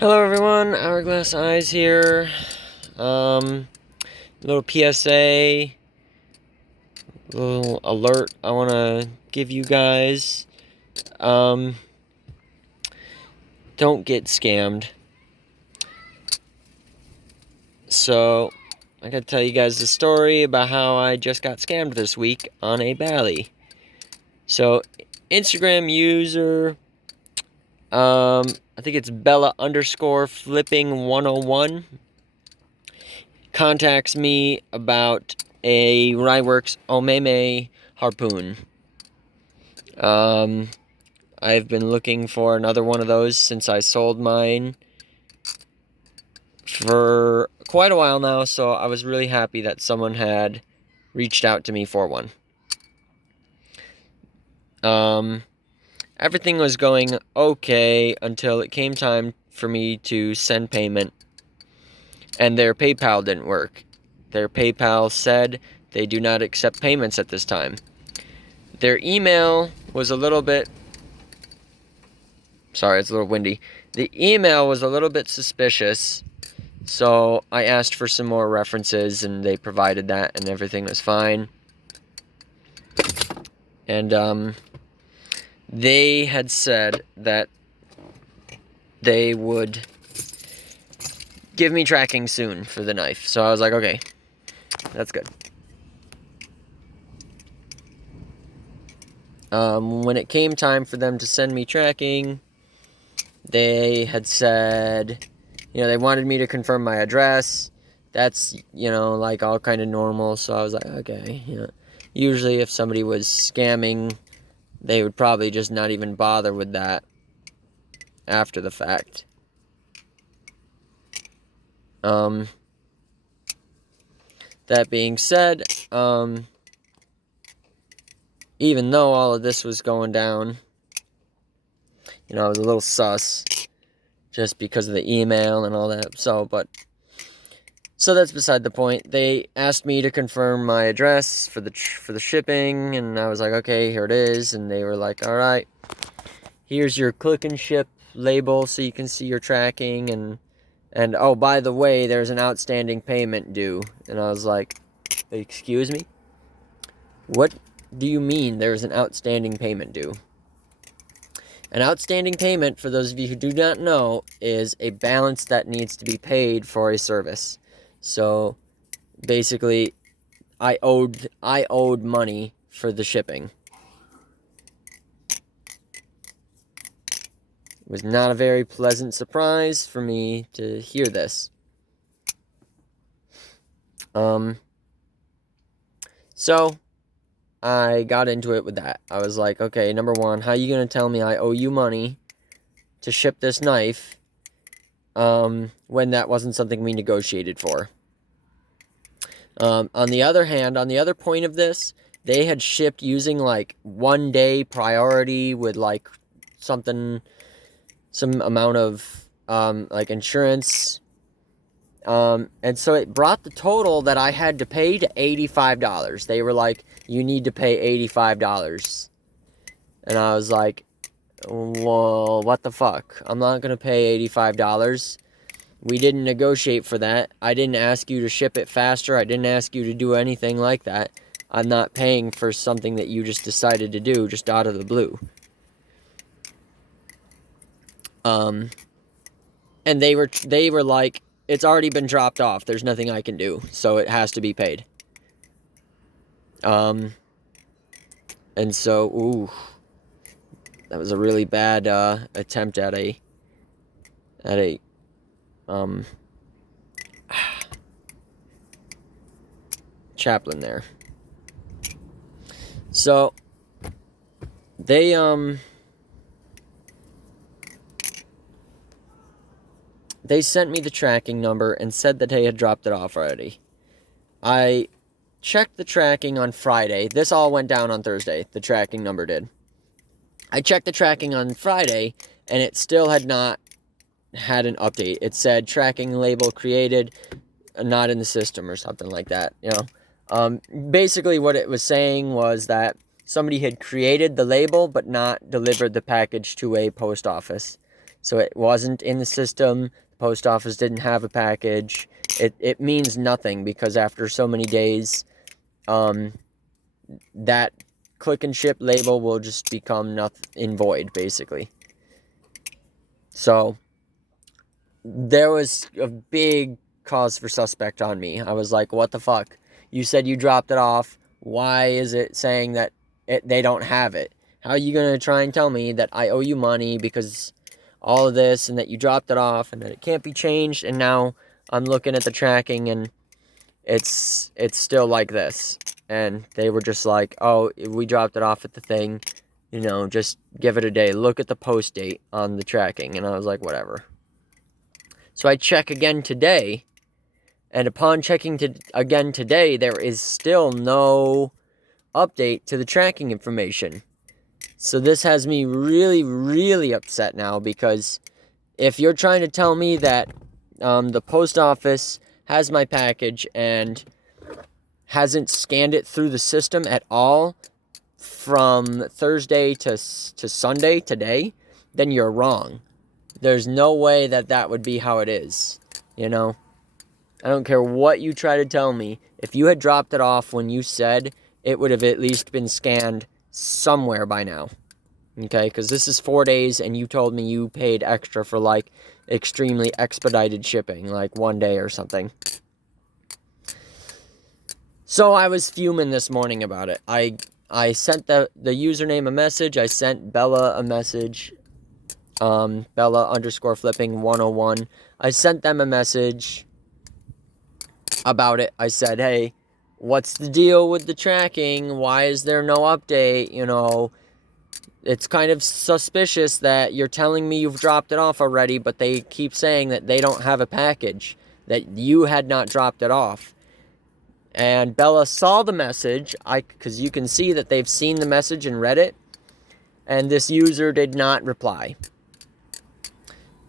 Hello everyone, Hourglass Eyes here. Little PSA, little alert I want to give you guys. Um, don't get scammed. So, I gotta tell you guys the story about how I just got scammed this week on a Bally. So, Instagram user, I think it's Bella underscore flipping 101 contacts me about a Ryworks Omeme harpoon. I've been looking for another one of those since I sold mine for quite a while now, so I was really happy that someone had reached out to me for one. Everything was going okay until it came time for me to send payment, and their PayPal didn't work. Their PayPal said they do not accept payments at this time. Their email was a little bit... Sorry, it's a little windy. The email was a little bit suspicious, so I asked for some more references, and they provided that, and everything was fine. And they had said that they would give me tracking soon for the knife. So I was like, okay, that's good. When it came time for them to send me tracking, they had said, they wanted me to confirm my address. That's, like all kind of normal. So I was like, okay, Usually if somebody was scamming, they would probably just not even bother with that after the fact. That being said, even though all of this was going down, I was a little sus just because of the email and all that. So that's beside the point. They asked me to confirm my address for the shipping, and I was like, okay, here it is. And they were like, all right, here's your click and ship label so you can see your tracking, and oh, by the way, there's an outstanding payment due. And I was like, excuse me? What do you mean there's an outstanding payment due? An outstanding payment, for those of you who do not know, is a balance that needs to be paid for a service. So basically, I owed money for the shipping. It was not a very pleasant surprise for me to hear this. So I got into it with that. I was like, okay, number one, how are you going to tell me I owe you money to ship this knife when that wasn't something we negotiated for? On the other hand, on the other point of this, they had shipped using like 1 day priority with like some amount of like insurance. And so it brought the total that I had to pay to $85. They were like, you need to pay $85. And I was like, well, what the fuck? I'm not going to pay $85. We didn't negotiate for that. I didn't ask you to ship it faster. I didn't ask you to do anything like that. I'm not paying for something that you just decided to do just out of the blue. And they were like, it's already been dropped off. There's nothing I can do, so it has to be paid. And so, ooh, that was a really bad attempt at a chaplain there. So they sent me the tracking number and said that they had dropped it off already. I checked the tracking on Friday. This all went down on Thursday. The tracking number did. I checked the tracking on Friday, and it still had not had an update. It said tracking label created, not in the system or something like that, Basically what it was saying was that somebody had created the label but not delivered the package to a post office. So it wasn't in the system. The post office didn't have a package. It means nothing because after so many days, that click and ship label will just become nothing, void, basically. So there was a big cause for suspect on me. I was like, what the fuck? You said you dropped it off. Why is it saying that they don't have it? How are you going to try and tell me that I owe you money because all of this and that you dropped it off and that it can't be changed? And now I'm looking at the tracking and it's still like this. And they were just like, oh, we dropped it off at the thing. You know, just give it a day. Look at the post date on the tracking. And I was like, whatever. So I check again today. And upon checking again today, there is still no update to the tracking information. So this has me really, really upset now, because if you're trying to tell me that the post office has my package and hasn't scanned it through the system at all from Thursday to Sunday today, then you're wrong. There's no way that that would be how it is, you know? I don't care what you try to tell me. If you had dropped it off when you said, it would have at least been scanned somewhere by now. Okay, because this is 4 days, and you told me you paid extra for, like, extremely expedited shipping, like 1 day or something. So I was fuming this morning about it. I sent the username a message. I sent Bella a message. Bella_flipping101. I sent them a message about it. I said, hey, what's the deal with the tracking? Why is there no update? You know, it's kind of suspicious that you're telling me you've dropped it off already, but they keep saying that they don't have a package, that you had not dropped it off. And Bella saw the message, because you can see that they've seen the message and read it, and this user did not reply.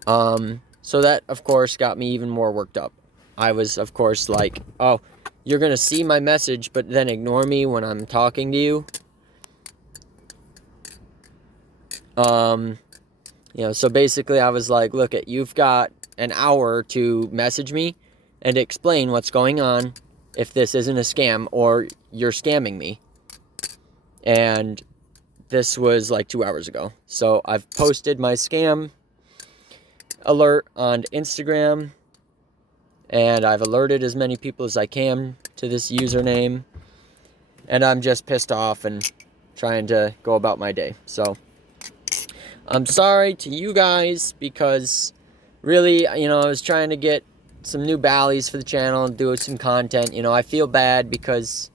So that, of course, got me even more worked up. I was, of course, like, oh, you're going to see my message, but then ignore me when I'm talking to you. You know, so basically I was like, look, you've got an hour to message me and explain what's going on if this isn't a scam or you're scamming me. And this was like 2 hours ago. So I've posted my scam alert on Instagram, and I've alerted as many people as I can to this username, and I'm just pissed off and trying to go about my day. So I'm sorry to you guys, because really, you know, I was trying to get some new Bally's for the channel and do some content. You know, I feel bad because,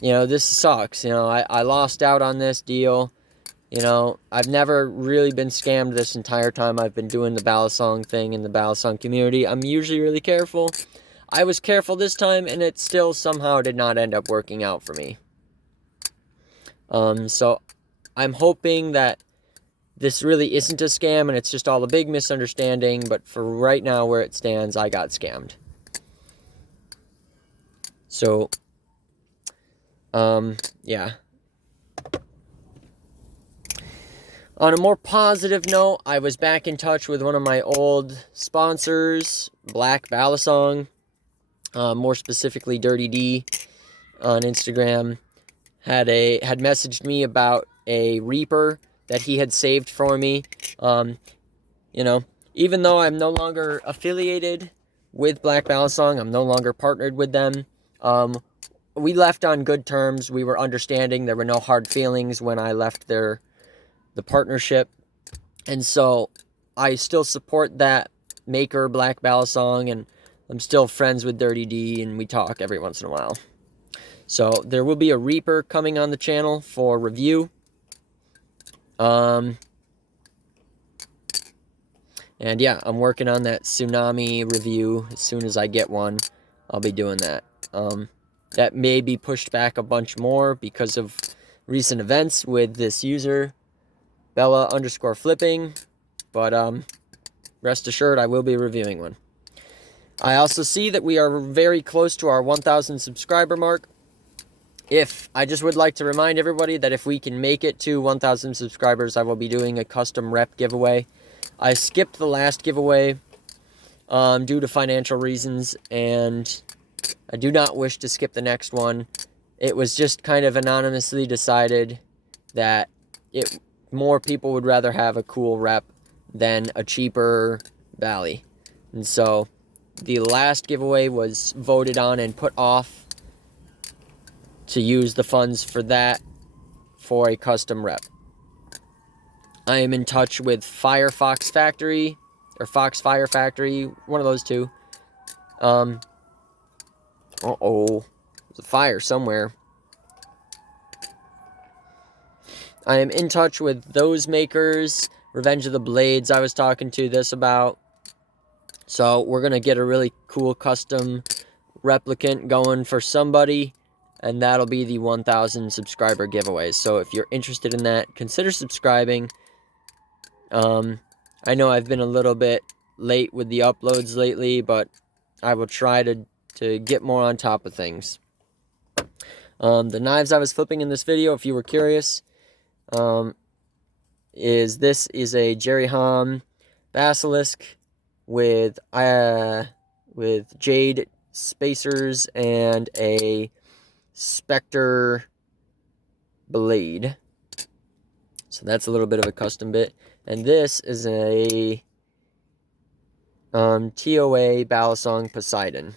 you know, this sucks. You know, I lost out on this deal. You know, I've never really been scammed this entire time I've been doing the Balisong thing in the Balisong community. I'm usually really careful. I was careful this time, and it still somehow did not end up working out for me. So I'm hoping that this really isn't a scam and it's just all a big misunderstanding, but for right now where it stands, I got scammed. So, yeah. On a more positive note, I was back in touch with one of my old sponsors, Black Balisong, more specifically Dirty D on Instagram, had messaged me about a Reaper that he had saved for me. You know, even though I'm no longer affiliated with Black Balisong, I'm no longer partnered with them, we left on good terms. We were understanding. There were no hard feelings when I left the partnership, and so I still support that maker, Black Balisong, and I'm still friends with Dirty D, and we talk every once in a while. So there will be a Reaper coming on the channel for review. And yeah, I'm working on that Tsunami review. As soon as I get one, I'll be doing that. That may be pushed back a bunch more because of recent events with this user, Bella_flipping, but rest assured I will be reviewing one. I also see that we are very close to our 1,000 subscriber mark. I just would like to remind everybody that if we can make it to 1,000 subscribers, I will be doing a custom rep giveaway. I skipped the last giveaway due to financial reasons, and I do not wish to skip the next one. It was just kind of anonymously decided that more people would rather have a cool rep than a cheaper Valley. And so the last giveaway was voted on and put off to use the funds for that for a custom rep. I am in touch with Firefox Factory or Foxfire Factory, one of those two. There's a fire somewhere. I am in touch with those makers. Revenge of the Blades I was talking to this about. So we're going to get a really cool custom replicant going for somebody, and that'll be the 1,000 subscriber giveaways. So if you're interested in that, consider subscribing. I know I've been a little bit late with the uploads lately, but I will try to get more on top of things. The knives I was flipping in this video, if you were curious, this is a Jerry Hom Basilisk with jade spacers and a Spectre blade. So that's a little bit of a custom bit. And this is a TOA Balisong Poseidon.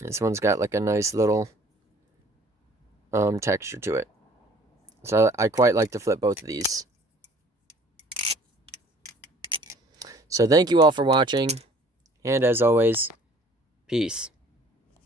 This one's got like a nice little texture to it. So I quite like to flip both of these. So thank you all for watching, and as always, peace.